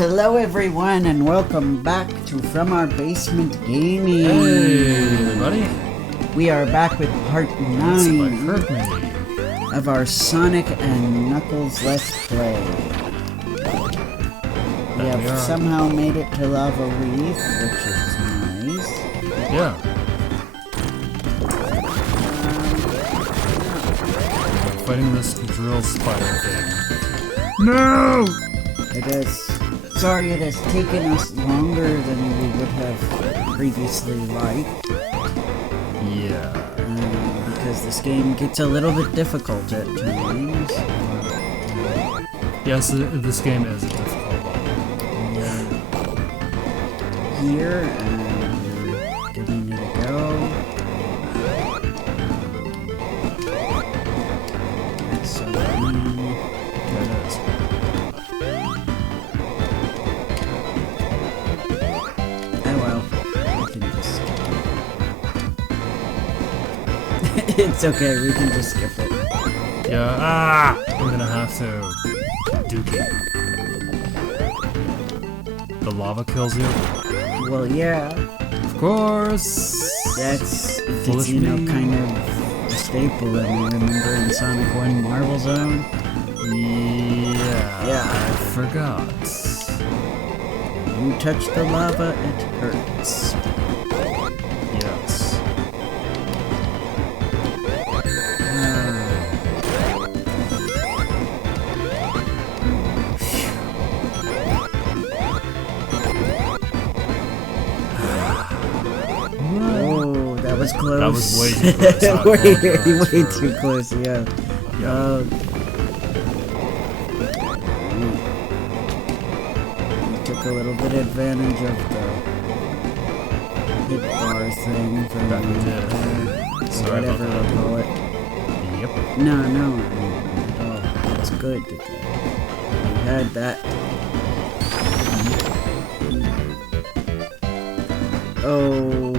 Hello everyone and welcome back to From Our Basement Gaming. Hey everybody. We are back with part 9 of our Sonic and Knuckles Let's Play. We have somehow made it to Lava Reef, which is nice. Yeah. Fighting this drill spider thing. No! It has taken us longer than we would have previously liked. Yeah. Because this game gets a little bit difficult at times. Yes, this game is a difficult one. Here, and we're giving it a go. That's so mean. There it is. Oh well, we can just skip it. It's okay, we can just skip it. Yeah, we're gonna have to duke it. The lava kills you? Well, yeah. Of course! That's, you know, kind of a staple that we remember in Sonic 1 Marble Zone. Yeah, I forgot. You touch the lava, it hurts. Yes. Oh, that was close. That was way too close. way too close, yeah. Took a little bit advantage of the hit bar thing from whatever we'll call it. Yep. No, it's good that we had that. Oh.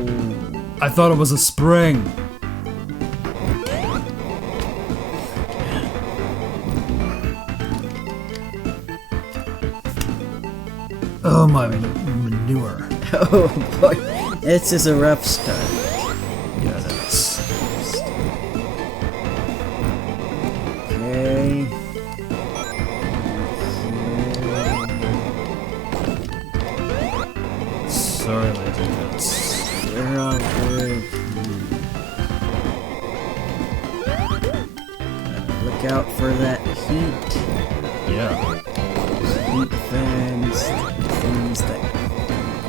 I thought it was a spring. Oh, my manure. Oh boy, this is a rough start. Yeah, it is. Okay. Sorry, ladies and gents. We're all good. Look out for that heat. Yeah. Heat fans, things that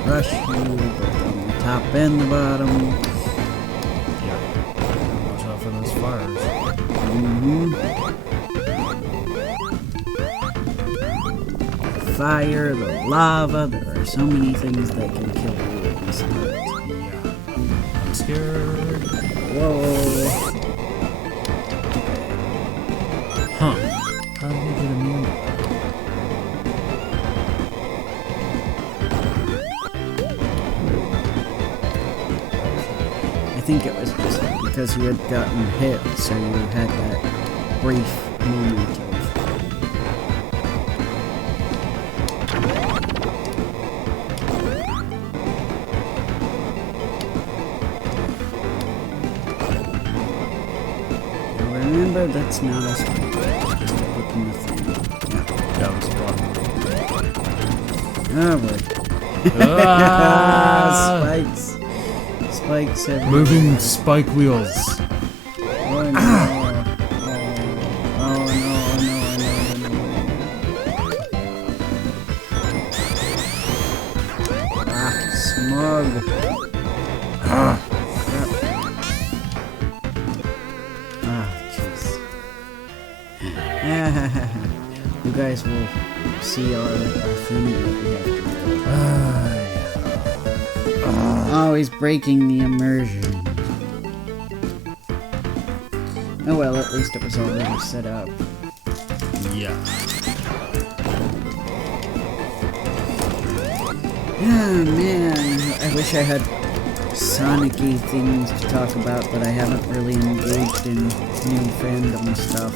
crush you, both on the top and the bottom. Yeah. Watch out for those fires. The fire, the lava, there are so many things that can kill you in this part. Yeah. I'm scared. Whoa. Huh. How did you get immune to that? I think it was just because you had gotten hit, so you had that brief moment of... Now remember, that's not a strike, just a hit in the thing. Yeah. That was fun. Oh boy. Ah! Spikes. Spikes everywhere. Moving spike wheels. Oh no. Oh no. Ah, smog. Ah. Ah, jeez. You guys will see our thing that we have to do. Always breaking the immersion. Oh well, at least it was already set up. Yeah. Oh man, I wish I had Sonic-y things to talk about, but I haven't really engaged in new fandom stuff.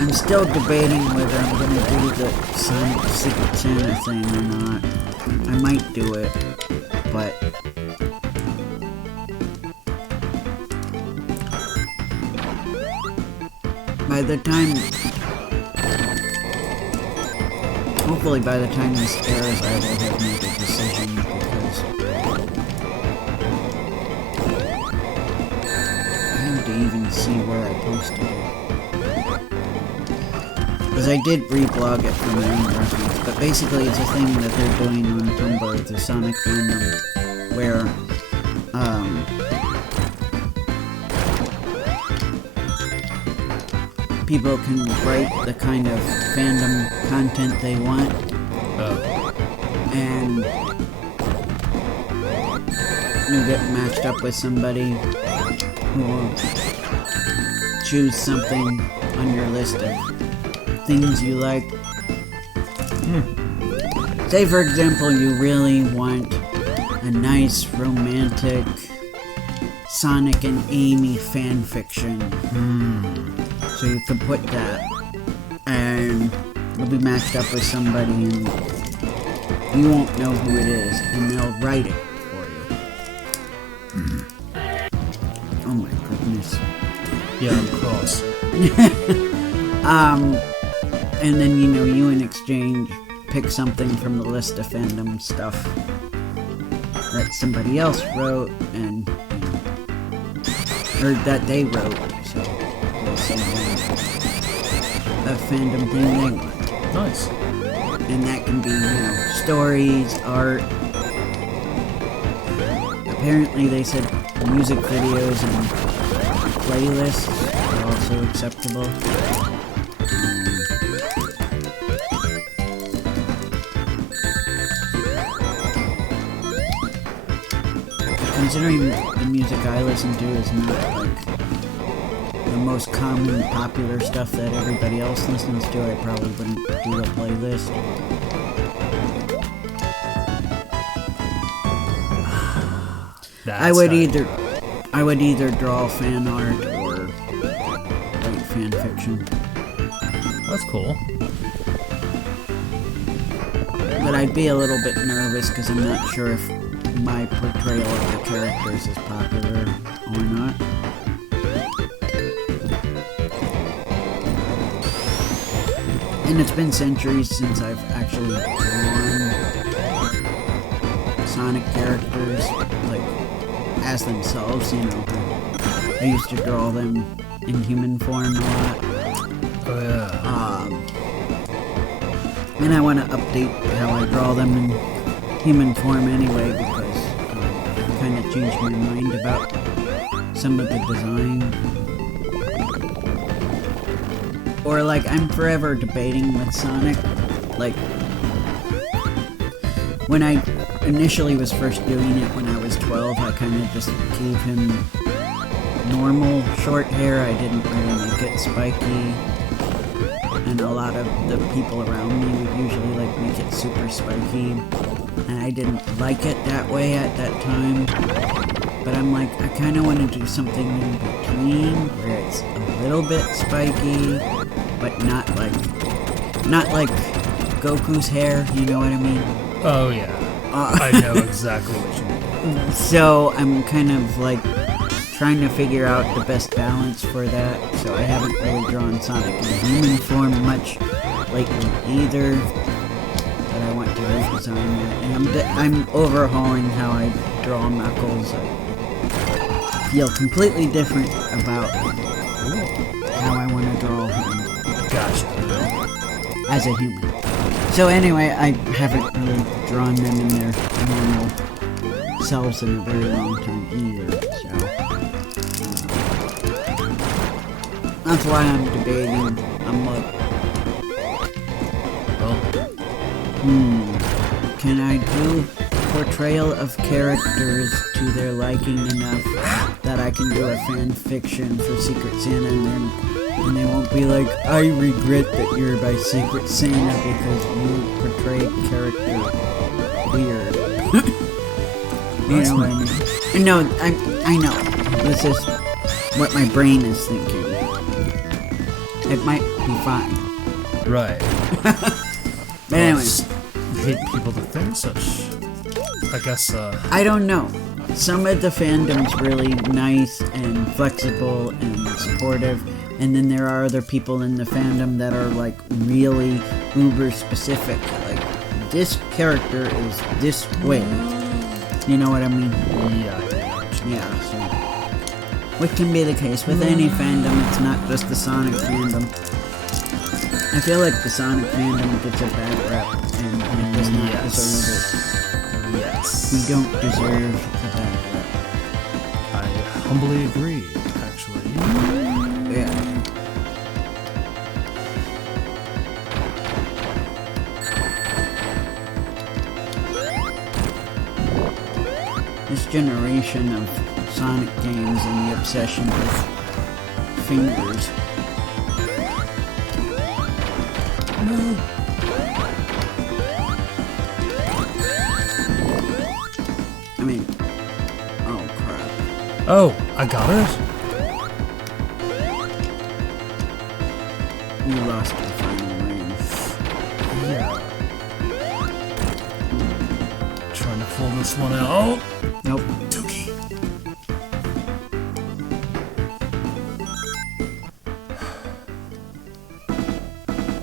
I'm still debating whether I'm gonna do the Sonic Secret Santa thing or not. I might do it, but by the time, hopefully by the time this airs, I will have made a decision because I have to even see where I posted it. Because I did reblog it for my own reference, but basically it's a thing that they're doing on Tumblr, the Sonic fandom, where, people can write the kind of fandom content they want, and you get matched up with somebody who will choose something on your list of things you like. Say, for example, you really want a nice, romantic Sonic and Amy fanfiction. So you can put that, and you'll be matched up with somebody, and you won't know who it is, and they'll write it for you. Oh my goodness. Yeah, of course. And then, you know, you in exchange pick something from the list of fandom stuff that somebody else wrote, and, you know, or that they wrote, so you'll send them a fandom thing they want. Nice. And that can be, you know, stories, art. Apparently they said music videos and playlists are also acceptable. Considering the music I listen to is not like the most common popular stuff that everybody else listens to, I probably wouldn't do a playlist. I would either draw fan art or write fan fiction. That's cool. But I'd be a little bit nervous because I'm not sure if my portrayal of the characters is popular or not. And it's been centuries since I've actually drawn Sonic characters, like, as themselves, you know. I used to draw them in human form a lot. Oh yeah. And I want to update how I draw them in human form anyway, because I've kind of changed my mind about some of the design. Or, like, I'm forever debating with Sonic. Like, when I initially was first doing it when I was 12, I kind of just gave him normal short hair. I didn't really make it spiky. And a lot of the people around me would usually, like, make it super spiky. And I didn't like it that way at that time. But I'm like, I kind of want to do something in between, where it's a little bit spiky, but not like Goku's hair, you know what I mean? Oh yeah. I know exactly what you mean. So I'm kind of like trying to figure out the best balance for that. So I haven't really drawn Sonic in human form much lately either. But I want to redesign that. And I'm overhauling how I draw Knuckles. I feel completely different about how I want to draw him. Gotcha. As a human. So anyway, I haven't really drawn them in their normal selves in a very long time either, so that's why I'm debating. I'm like, can I do portrayal of characters to their liking enough that I can do a fan fiction for Secret Santa, and they won't be like, I regret that you're my Secret Santa because you portrayed character weird. You know what I mean? No, I know. This is what my brain is thinking. it might be fine. Right. But anyways, Hate people to think such. I guess, I don't know. Some of the fandom's really nice and flexible and supportive, and then there are other people in the fandom that are like really uber specific. Like, this character is this way. You know what I mean? Yeah, so. Which can be the case with any fandom, it's not just the Sonic fandom. I feel like the Sonic fandom gets a bad rep, and it does not deserve it. Yes. We don't deserve a bad rep. I humbly agree, actually. Yeah. This generation of Sonic games and the obsession with fingers. No. I mean, oh crap. Oh, I got it? You lost the final ring. Yeah. Trying to pull this one out. Oh! Nope. Dookie.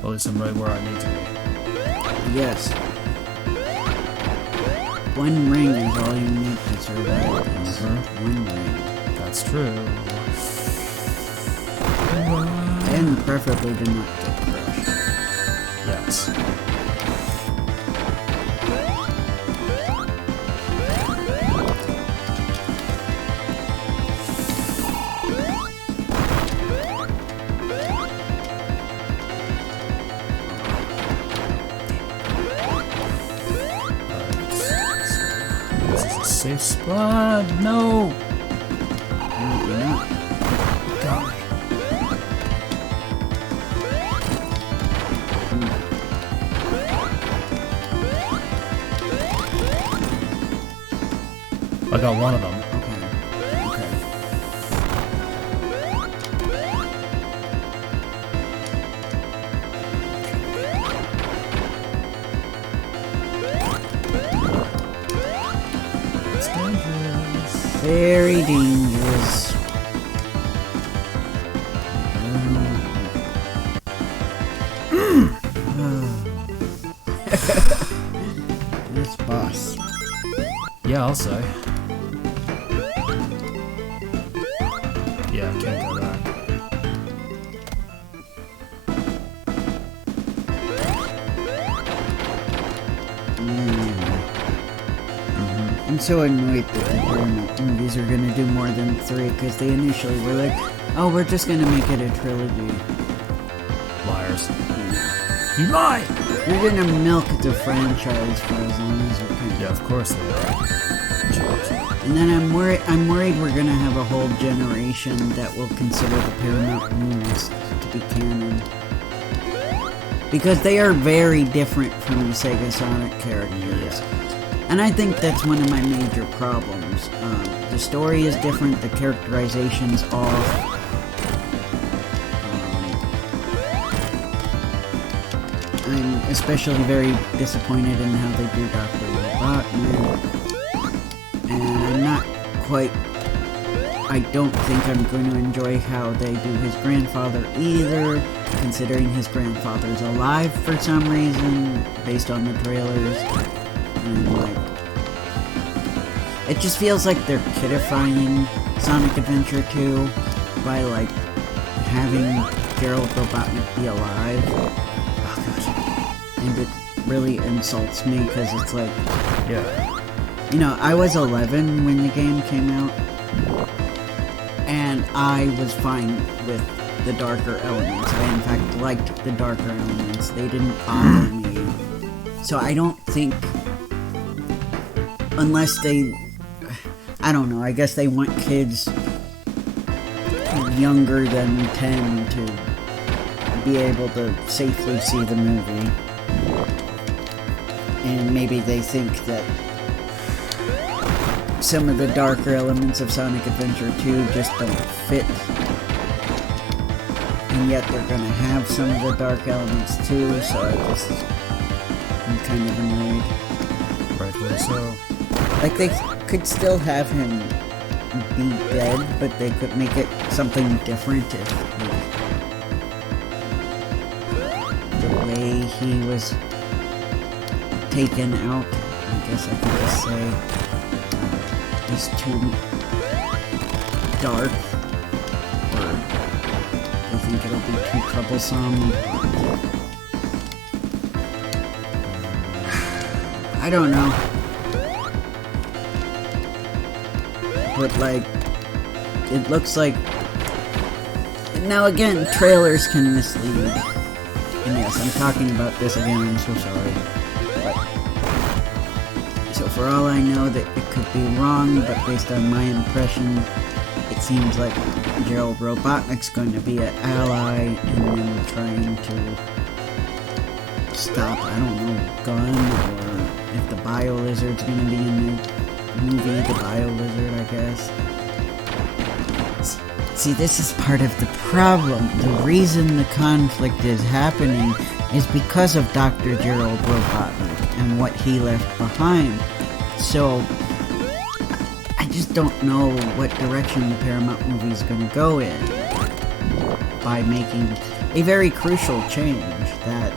Well, at least I'm right where I need to be. Yes. One ring is all you need to survive this. One ring. That's true. And preferably do not get crushed. Yes. This is a safe spot. No! No, you're not. Got me. I got one of them. Okay. Okay. It's dangerous. Very dangerous. This boss. Yeah, I'll say. Yeah, I can't go back. I'm so annoyed that the Paramount movies are gonna do more than 3, because they initially were like, oh, we're just gonna make it a trilogy. Liars. You lie! You're gonna milk the franchise for as long as you can. Yeah, of course they are. And then I'm worried we're gonna have a whole generation that will consider the Paramount movies to be canon. Because they are very different from the Sega Sonic characters. And I think that's one of my major problems. The story is different, the characterization's off. I'm especially very disappointed in how they do Dr. Robotnik. And I'm not quite... I don't think I'm going to enjoy how they do his grandfather either, considering his grandfather's alive for some reason, based on the trailers. And, like... it just feels like they're kidifying Sonic Adventure 2 by, like, having Gerald Robotnik be alive. And it really insults me, because it's like... Yeah. You know, I was 11 when the game came out, and I was fine with the darker elements. I, in fact, liked the darker elements. They didn't bother me. So I don't think... unless they... I don't know, I guess they want kids younger than 10 to be able to safely see the movie. And maybe they think that some of the darker elements of Sonic Adventure 2 just don't fit and yet they're gonna have some of the dark elements too, so I'm kind of annoyed. Rightfully so. Like, they could still have him be dead, but they could make it something different if the way he was taken out, I guess I could just say, is too dark, or I think it'll be too troublesome. I don't know. But, like, it looks like... Now, again, trailers can mislead. And yes, I'm talking about this again, I'm so sorry. But, so for all I know, that it could be wrong, but based on my impression, it seems like Gerald Robotnik's going to be an ally in them trying to stop, I don't know, Gunn, or if the Bio-Lizard's going to be in the movie, the Bio-Lizard, I guess. See, this is part of the problem. The reason the conflict is happening is because of Dr. Gerald Robotnik and what he left behind. So, I just don't know what direction the Paramount movie is going to go in by making a very crucial change that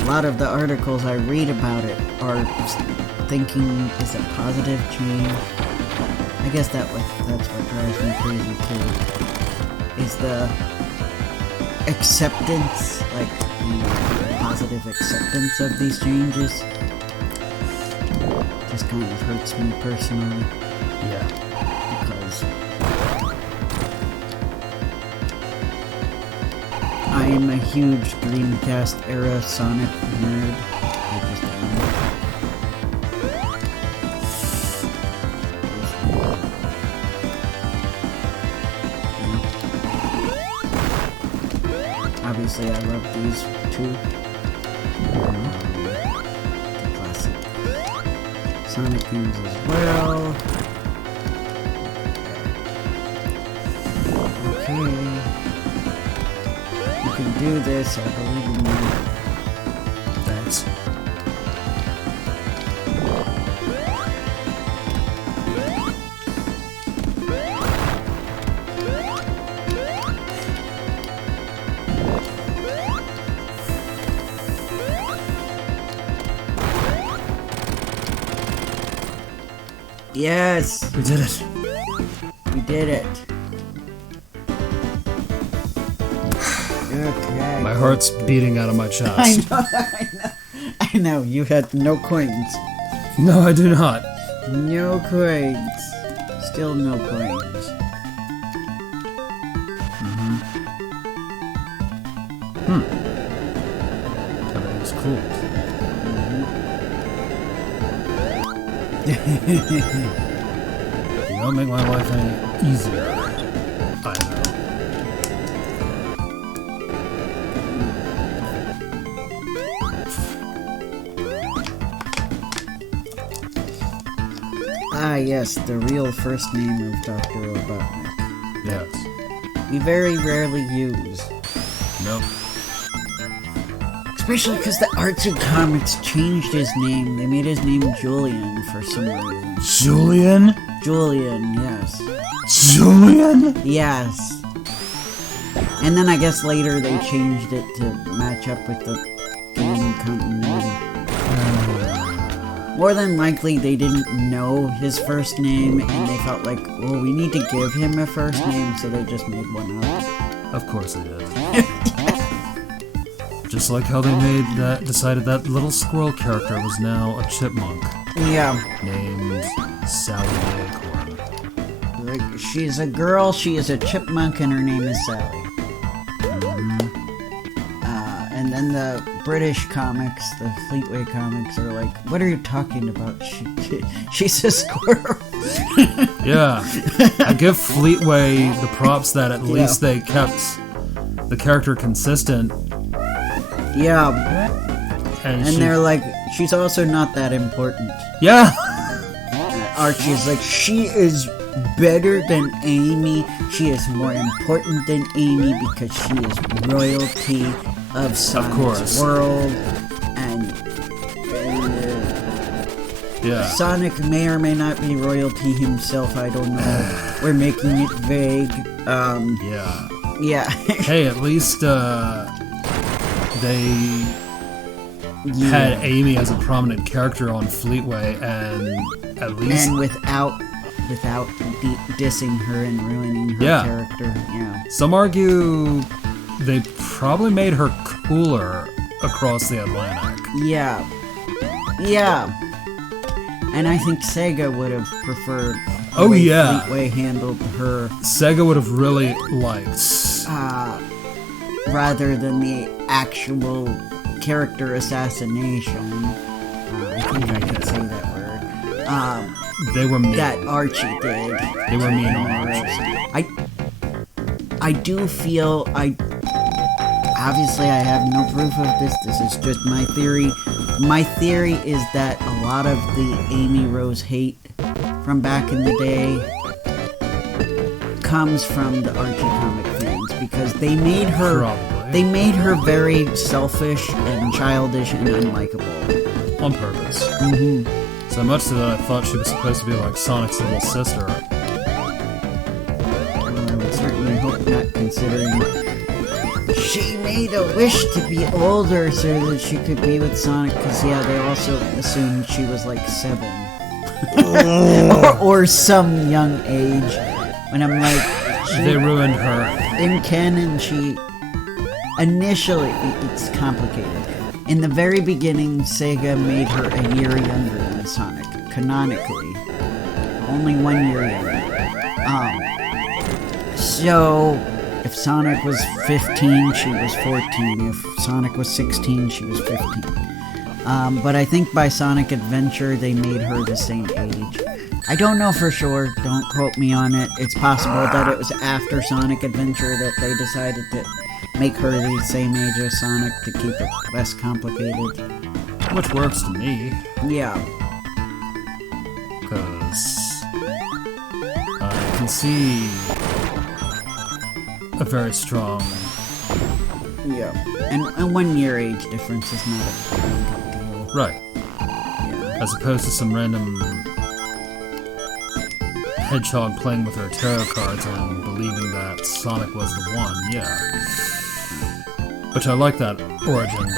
a lot of the articles I read about it are thinking is a positive change. I guess that's what drives me crazy too. Is the acceptance, like, the positive acceptance of these changes, just kind of hurts me personally. Yeah. Because I am a huge Dreamcast era Sonic nerd. I just am. Obviously, I love these two. The classic Sonic games as well. Okay. You can do this, I believe in you. Thanks. Yes! We did it. We did it. Okay. My heart's beating out of my I chest. know, I know, you had no coins. No, I do not. No coins. Still no coins. Everything's cool. You don't make my life any easier. I know. Ah, yes, the real first name of Dr. Robotnik. Yes. We very rarely use. Nope. Especially because the Archie comics changed his name. They made his name Julian for some reason. Julian? Julian, yes. Julian? Yes. And then I guess later they changed it to match up with the game continuity. More than likely they didn't know his first name and they felt like, well, we need to give him a first name, so they just made one up. Of course they did. Just like how they decided that little squirrel character was now a chipmunk. Yeah. Named Sally Acorn. Like, she's a girl, she is a chipmunk, and her name is Sally. And then the British comics, the Fleetway comics, are like, what are you talking about? She's a squirrel. Yeah. I give Fleetway the props that at least they kept the character consistent. Yeah. And they're like, she's also not that important. Yeah! Archie's like, she is better than Amy. She is more important than Amy because she is royalty of Sonic's world. And Yeah. Sonic may or may not be royalty himself, I don't know. We're making it vague. Yeah. Yeah. Hey, at least they had Amy as a prominent character on Fleetway, and at least without dissing her and ruining her character. Yeah. Some argue they probably made her cooler across the Atlantic. Yeah. Yeah. And I think Sega would have preferred the way Fleetway handled her. Sega would have really liked. Rather than the actual character assassination. I think I could say that word. They were mean. That Archie did. They were mean on Archie. I do feel obviously I have no proof of this. This is just my theory. My theory is that a lot of the Amy Rose hate from back in the day comes from the Archie comic fans because they made her very selfish and childish and unlikable on purpose. Mm-hmm. So much so that I thought she was supposed to be like Sonic's little sister. Well, I would certainly hope not, considering she made a wish to be older so that she could be with Sonic, because they also assumed she was like 7 or some young age. When I'm like, they ruined her. In canon, she initially, it's complicated. In the very beginning, Sega made her a year younger than Sonic, canonically. Only 1 year younger. So, if Sonic was 15, she was 14. If Sonic was 16, she was 15. But I think by Sonic Adventure, they made her the same age. I don't know for sure, don't quote me on it. It's possible that it was after Sonic Adventure that they decided to make her the same age as Sonic to keep it less complicated. Which works to me. Yeah. Because I can see a very strong... Yeah. And 1 year age difference is not a big deal. Right. Yeah. As opposed to some random hedgehog playing with her tarot cards and believing that Sonic was the one, Which I like that origin,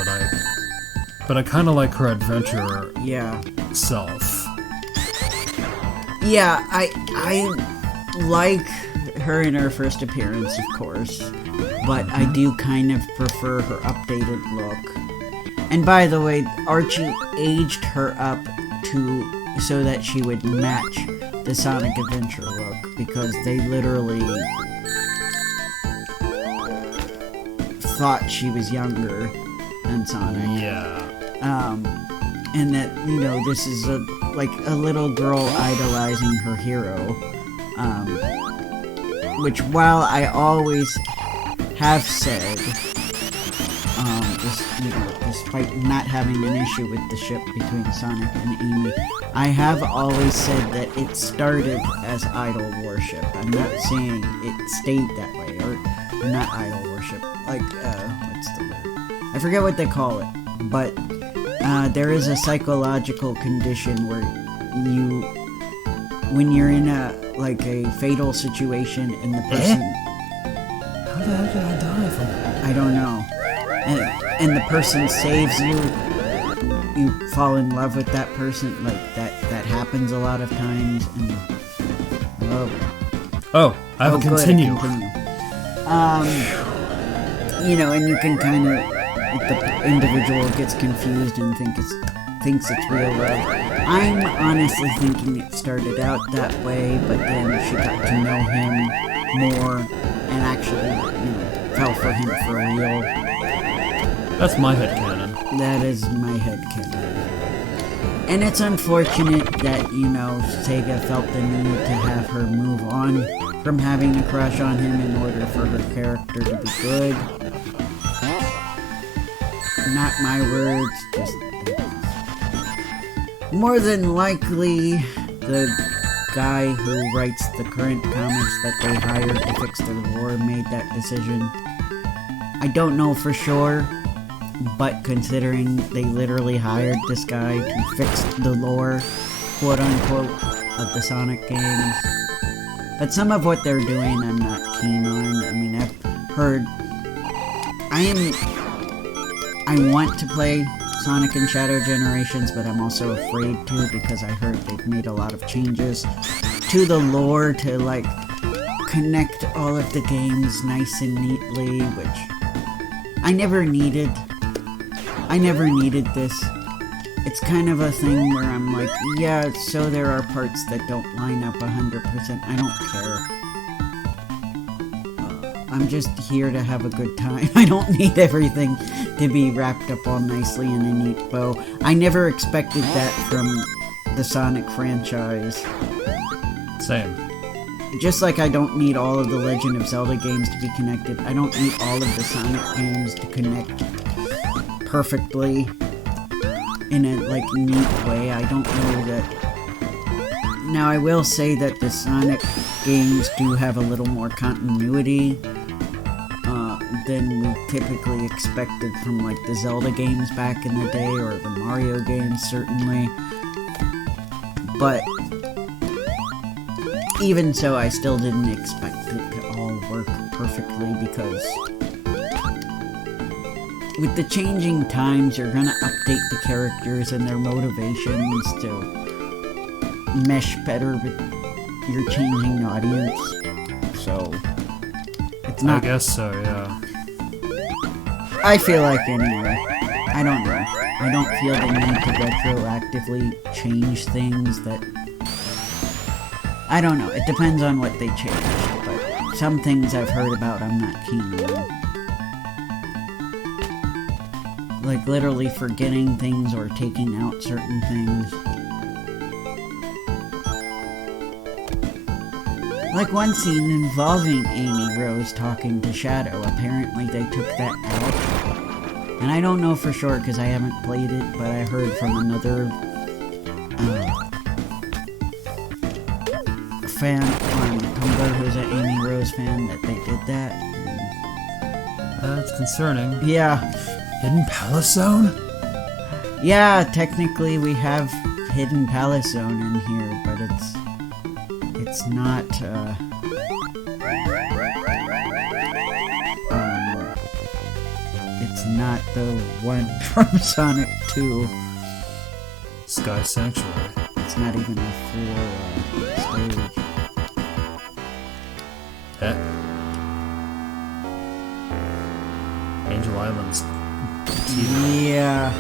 but I kind of like her adventure self. Yeah, I like her in her first appearance, of course, but I do kind of prefer her updated look. And by the way, Archie aged her up so that she would match the Sonic Adventure look, because they literally thought she was younger than Sonic. Yeah. And that, this is a little girl idolizing her hero. Which, while I always have said, despite not having an issue with the ship between Sonic and Amy, I have always said that it started as idol worship. I'm not saying it stayed that way, or not idol worship. What's the word? I forget what they call it, but there is a psychological condition where when you're in a fatal situation and the person... How the hell did I die from that? I don't know. And the person saves you, you fall in love with that person. That happens a lot of times. And I will continue. And you can kind of, the individual gets confused and thinks it's real love. I'm honestly thinking it started out that way, but then she got to know him more and actually, fell for him for real. That's my headcanon. That is my headcanon. And it's unfortunate that, Sega felt the need to have her move on from having a crush on him in order for her character to be good. Not my words, just... More than likely, the guy who writes the current comics that they hired to fix the lore made that decision. I don't know for sure, but considering they literally hired this guy to fix the lore, quote unquote, of the Sonic games. But some of what they're doing I'm not keen on. I mean, I've heard... I want to play Sonic and Shadow Generations, but I'm also afraid to because I heard they've made a lot of changes to the lore to, like, connect all of the games nice and neatly, which I never needed. I never needed this. It's kind of a thing where I'm like, yeah, so there are parts that don't line up 100%. I don't care. I'm just here to have a good time. I don't need everything to be wrapped up all nicely in a neat bow. I never expected that from the Sonic franchise. Same. Just like I don't need all of the Legend of Zelda games to be connected, I don't need all of the Sonic games to connect perfectly in a, like, neat way. I don't know that... Now, I will say that the Sonic games do have a little more continuity than we typically expected from, like, the Zelda games back in the day, or the Mario games, certainly. But even so, I still didn't expect it to all work perfectly, because with the changing times, you're gonna update the characters and their motivations to mesh better with your changing audience. So, it's not... I guess so, yeah. I feel like anyway. I don't know. I don't feel the need to retroactively change things that... I don't know. It depends on what they change. But some things I've heard about I'm not keen on. Like literally forgetting things or taking out certain things. Like one scene involving Amy Rose talking to Shadow. Apparently they took that out. And I don't know for sure because I haven't played it, but I heard from another fan on Tumblr who's an Amy Rose fan that they did that. That's concerning. Yeah. Hidden Palace Zone? Yeah, technically we have Hidden Palace Zone in here, but it's not, it's not the one from Sonic 2. Sky Sanctuary. It's not even a full stage. Angel Islands. Yeah.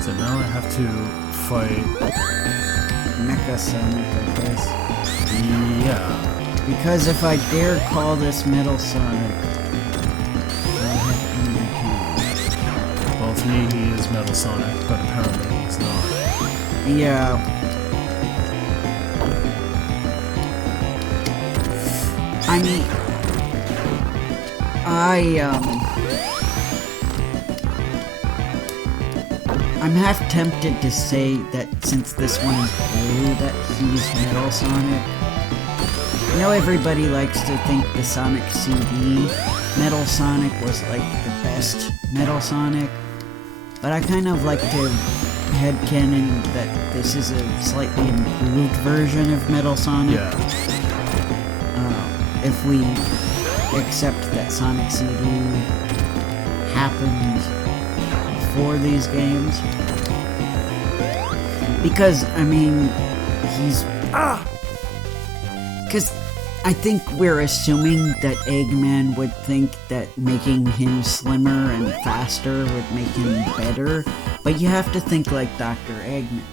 So now I have to fight... Mecha Sonic, I guess. Yeah. Because if I dare call this Metal Sonic, I'll have in my can. Well, to me he is Metal Sonic, but apparently he's not. Yeah. I mean, I'm half tempted to say that since this one is blue, that he's Metal Sonic. I know everybody likes to think the Sonic CD Metal Sonic was like the best Metal Sonic, but I kind of like to headcanon that this is a slightly improved version of Metal Sonic. Yeah. If we accept that Sonic CD happened before these games. Because, I mean, he's... Because I think we're assuming that Eggman would think that making him slimmer and faster would make him better. But you have to think like Dr. Eggman.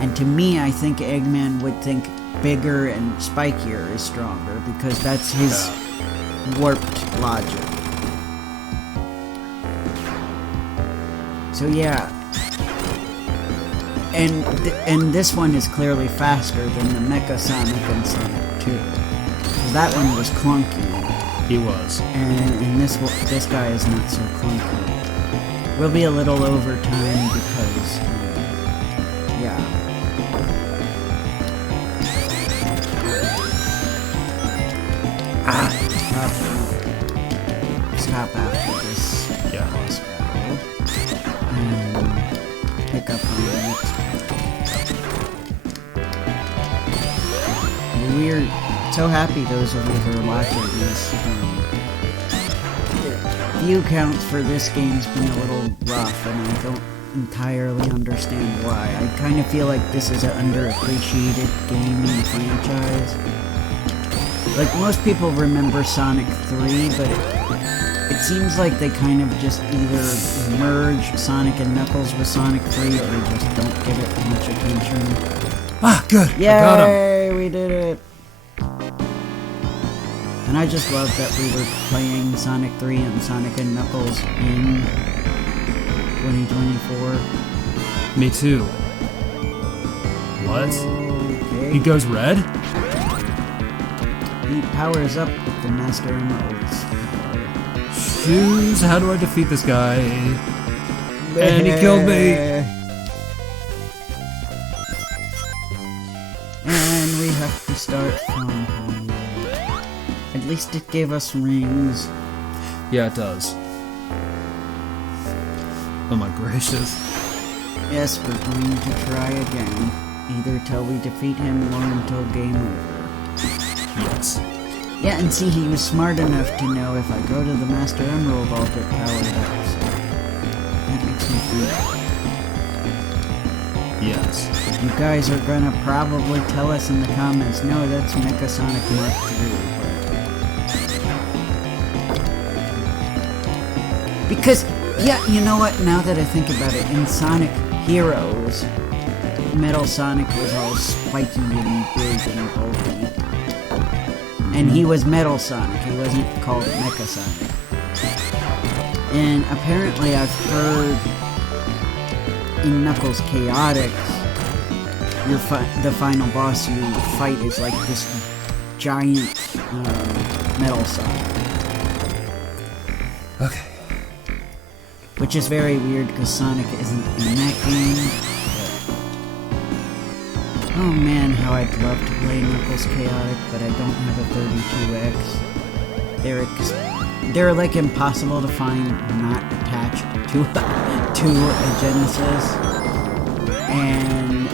And to me, I think Eggman would think bigger and spikier is stronger, because that's his warped logic. So yeah. And this one is clearly faster than the Mecha Sonic and Sonic 2. That one was clunky. He was. And this guy is not so clunky. We'll be a little over time because, yeah. Stop after this boss battle and pick up on the next one. We're so happy those of you who are watching this. View counts for this game's been a little rough, and I don't entirely understand why. I kind of feel like this is an underappreciated game in the franchise. Like, most people remember Sonic 3, but it seems like they kind of just either merge Sonic and Knuckles with Sonic 3, or just don't give it much attention. Ah, good! Yay, I got him! We did it! And I just love that we were playing Sonic 3 and Sonic and Knuckles in 2024. Me too. What? Okay. He goes red? He powers up with the Master Emeralds. Shoes, how do I defeat this guy? And he killed me! And we have to start from here. At least it gave us rings. Yeah, it does. Oh my gracious. Yes, we're going to try again. Either till we defeat him or until game over. Yes. Yeah, and see, he was smart enough to know if I go to the Master Emerald, I'll get powered up. So that makes me think. Yes. You guys are gonna probably tell us in the comments, no, that's Mecha Sonic Mark III. Because, yeah, you know what, now that I think about it, in Sonic Heroes, Metal Sonic was all spiky and big and bulky. And he was Metal Sonic, he wasn't called Mecha Sonic. And apparently I've heard in Knuckles Chaotix, the final boss you fight is like this giant Metal Sonic. Okay. Which is very weird because Sonic isn't in that game. But oh man, how I'd love to play Knuckles Chaotic, but I don't have a 32X. They're like impossible to find not attached to a Genesis. And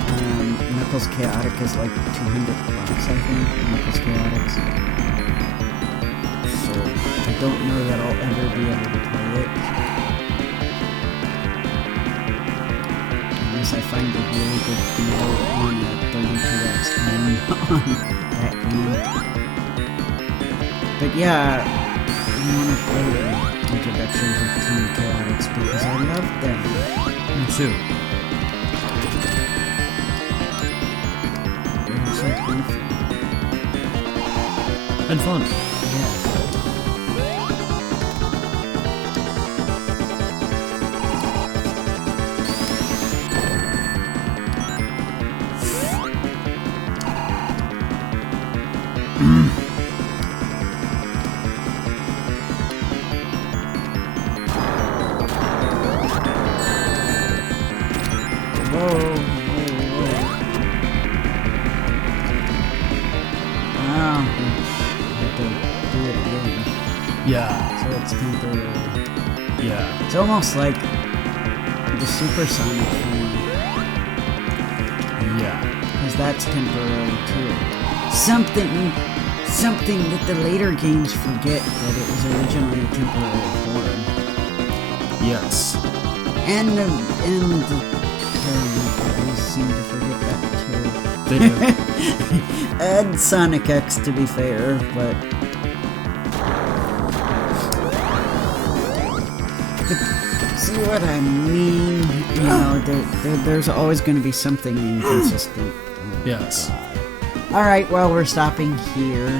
Knuckles Chaotic is like $200, I think. Knuckles Chaotix. So I don't know that I'll ever be able to play it. Unless I find a really good deal on a 32X and on that game. But yeah, I want to play the introduction to Team Chaotix because I love them. Me too. They're so goofy. And fun. Yes. Yeah. So it's temporary. Yeah. It's almost like the supersonic form. Yeah. Because that's temporary too. Something that the later games forget that it was originally a temporary form. Yes. And the they seem to forget that too. They do. And Sonic X to be fair, but see what I mean? You know, there's always going to be something inconsistent. Yes. Alright, well, we're stopping here.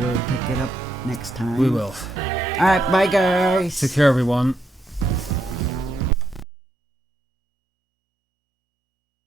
We'll pick it up next time. We will. Alright, bye guys! Take care, everyone.